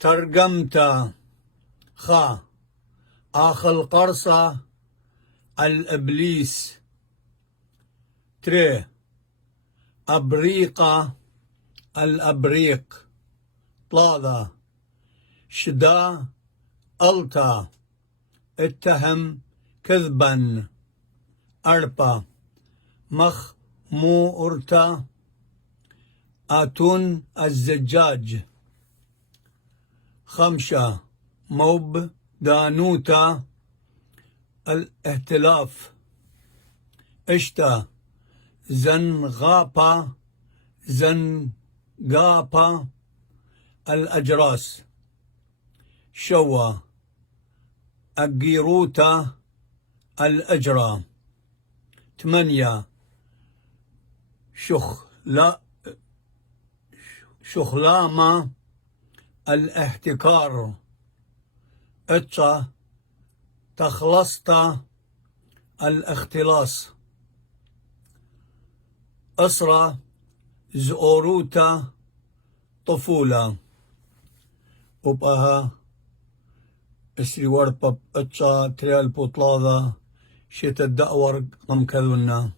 ترجمت خا آخ القرصة الإبليس تري أبريقة الأبريق طلاذا شدا ألتا اتهم كذبا أربا مخ مو أرتا آتون الزجاج خمسة موب دانوتا الاهتلاف اشتا زنغابا الأجراس شوا الجيروتا الأجرى 8 شخلامة الاحتكار 9 تخلصت الاختلاس أسرى زؤروتا طفولة وبها اسري وربب 9 تريال بوطلاذا شيت الدأور قمكذونا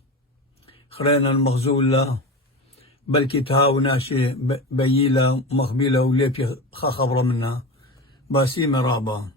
خرينا المغزولة بلكي تهاونا شي بييلة مخبيلة وليبي خبرة منها باسيمة رابا